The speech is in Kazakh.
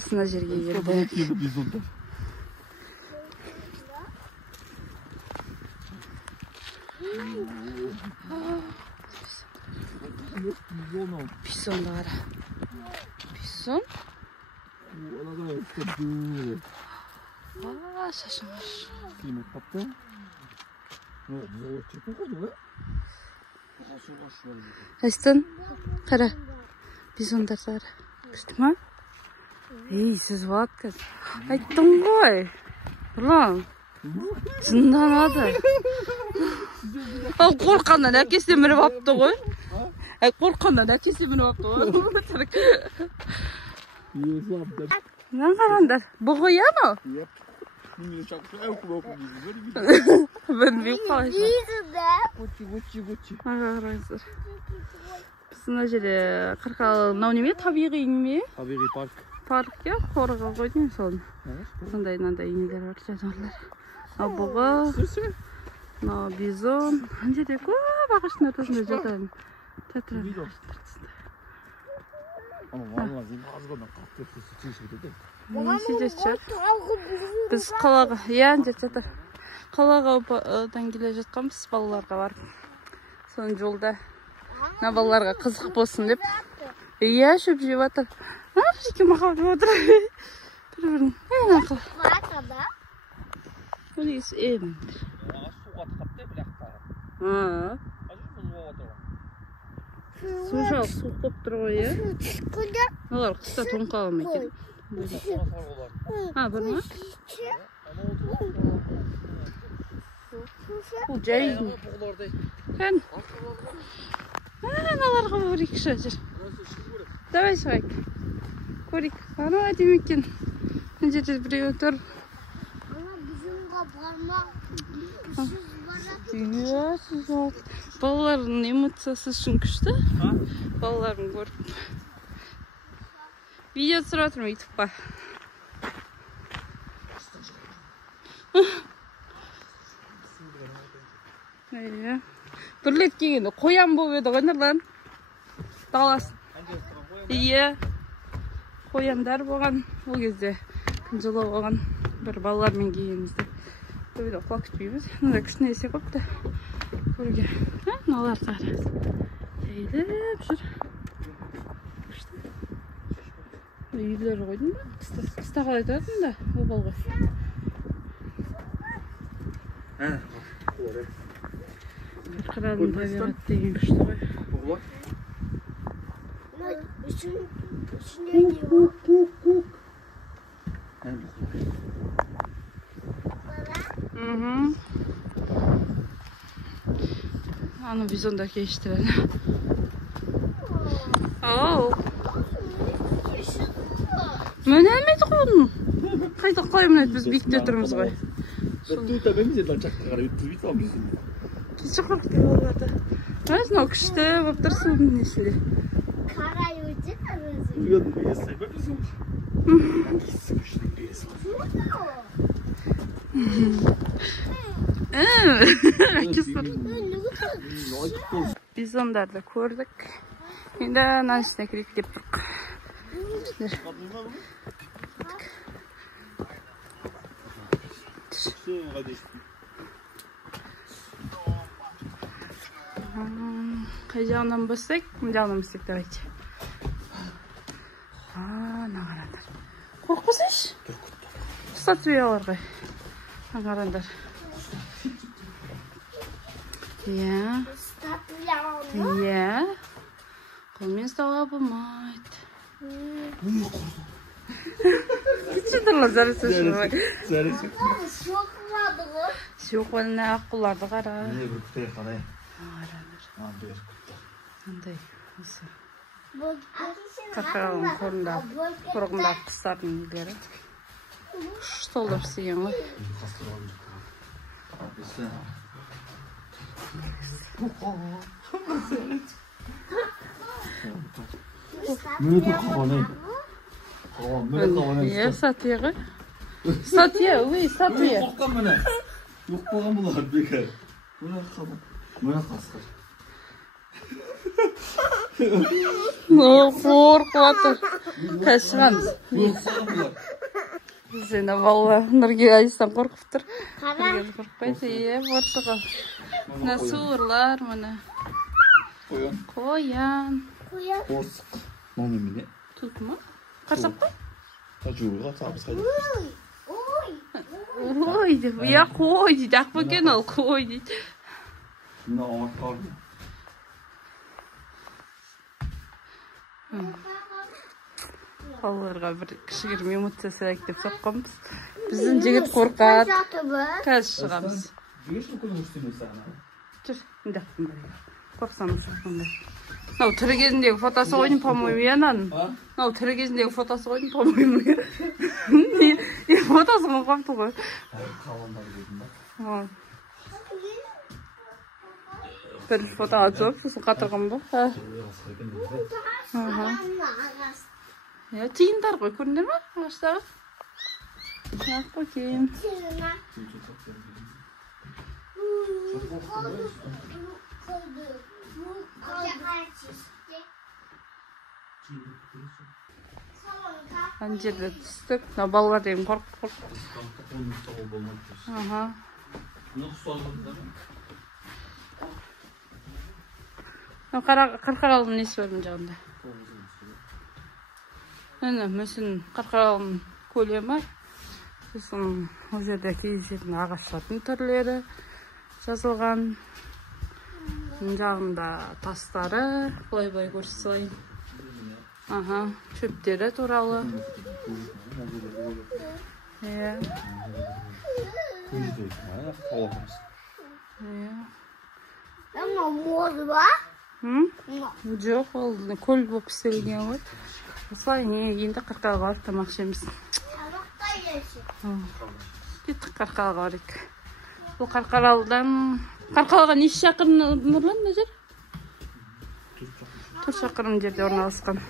Сына жерге келді. Бисонды қара. Бison. Шашың бар. Айстын, қара. Бисондар қара. Күшті ма? Ей, сіз болады қазір. Айттың ғой. Ұлан. Жынданады. Ал қорқаннан әкесі мініп апты ғой. Қорқаннан әкесі мініп апты ғой. Мен қараңдар. Бұл қоя ма? Білмей қалайша. Қараңыздар. Сына жере қырқалы мынау неме? Табиғи неме? Табиғи парк. Парк, я қорға қойдым соны. Сондай мынандай инелер бар, жануарлар. Ал бұғы, мынау бизон. Ана жерде көп ағаштың ортасында жатады. Тетраны. Біз қалаға, ана жерде жатыр. Қалаға келе жатқанбыз балаларға барып. Соның жолда балаларға қызық болсын деп. Иә, шөп жеп жатыр. Жеке мақал деп отыр. Бір-бірін. Әйін ақыл. Өлейіз әйін. Суға тықапты, біляқтары. Су жал, су қоп тұр ғой, е? Олар қыста тоңқалы ма екен? Бір ма? Бұл жайын. Кән. Аналарға көрейік шажыр. Давай шығайық. Көрейік. Ана әдем екен. Мына жерде біреу тұр. Иә, сіз болады. Балалардың эмоциясы үшін күшті. Балаларын көріп. Видео түсіріп отырмын ютубқа. Бір рет келгенде қоян болып еді ғой нұрлан. Даласын. Иә. Қояндар болған. Ол кезде күн жылы болған. Бір балалармен келгенімізде. Көбейді құла күтпейміз. Мында кішіне есе қопты. Көрге. Мыналар қара. Жайылып жүр. Үйлері қойдың ба? Қыста қалай тұратын да? Обал ғой. Бір қыралың табиғат деген күшті ғой. Аны бизондар кештіреді. Ау. Мен әлмейді қойдың. Қайта қоймын өт, біз биікте тұрмыз ғой. Тұйта бәміз еді ланчаққа қара өттірбейді ал біздің. Кеше қорқты оларды. Мынау күшті болып тұрсын несінде. Қарай өте әрізі. Үйгенің бейесі ба біздің? Кесі күшті бейесі бар. Бизондарды көрдік. Енді ананың ішіне кірейік деп тұрқ. Қай жағынан бассайық, мұн жағынан бассайық давайте. Нағарандар. Қорқысайш? Статуялар ғой. Нағарандар. Иә. Иә. Қолмен ұстауға болмайды. Кішіндірлі зәрісі шырмай. Зәрісі. Шоқылады ғой. Шоқылына аққуларды қара. Не бір күтей қарай. Ағарандар. Андай, осы. Қарқаралының қорғында құстардың үйлері. Штолдап істеген ғой. Мөді қағаны. Иә, сатия ғой. Сатия, өй, сатия. Қоққан мені. Жоқ болған бұлар бекер. Мына қасқыр. Қорқып жатыр. Қазір шығамыз. Сені балалар Нұргел Айыстан қорқып тұр. Нұргел қорқпайды. Бортығы. Мына суырлар, мына. Қоян. Борсық. Номемене. Тут ма? Қарсақ па? Жуырға табыс қайды. Ой, деп. Я қой дейді. Ақбөкен ол қой дейді. Мына оңат қалды. Балаларға бір кішігірім эмоция сыйлайық деп соққанбыз. Біздің жігіт қорқады. Қазір шығамыз. Жүгеш мүмкін өстемесі ана. Жүр, мындақпын бір. Қорқсамыз шыққанда. Мынау тірі кезіндегі фотосы қойдың, по-моему, ананың. Мынау тірі кезіндегі фотосы қойдың, по-моему. Фотосын қойыпты ғой. Қаландар дедім ба? Bir foto atıp, sosun қатырған бұл. Тиындар ғой, көріндер ме? Ағаштағы. Ақ bakayım. Ан жерде түстік. Балалар деген қорқып. Қарқаралының несі бар мына жағында. Міне мүсін Қарқаралының көлемі. Сосын ол жерде кездесетін ағаштардың түрлері жазылған. Мына жағында тастары, былай көрсетейін. Шөптері туралы. Жоқ, ол көл болып істелген ғой. Осылай енді Қарқаралға барып тамақ ішеміз. Кеттік Қарқаралға барайық. Бұл Қарқаралға неше шақырым Нұрлан мына жер? 4 шақырым жерде орналасқан.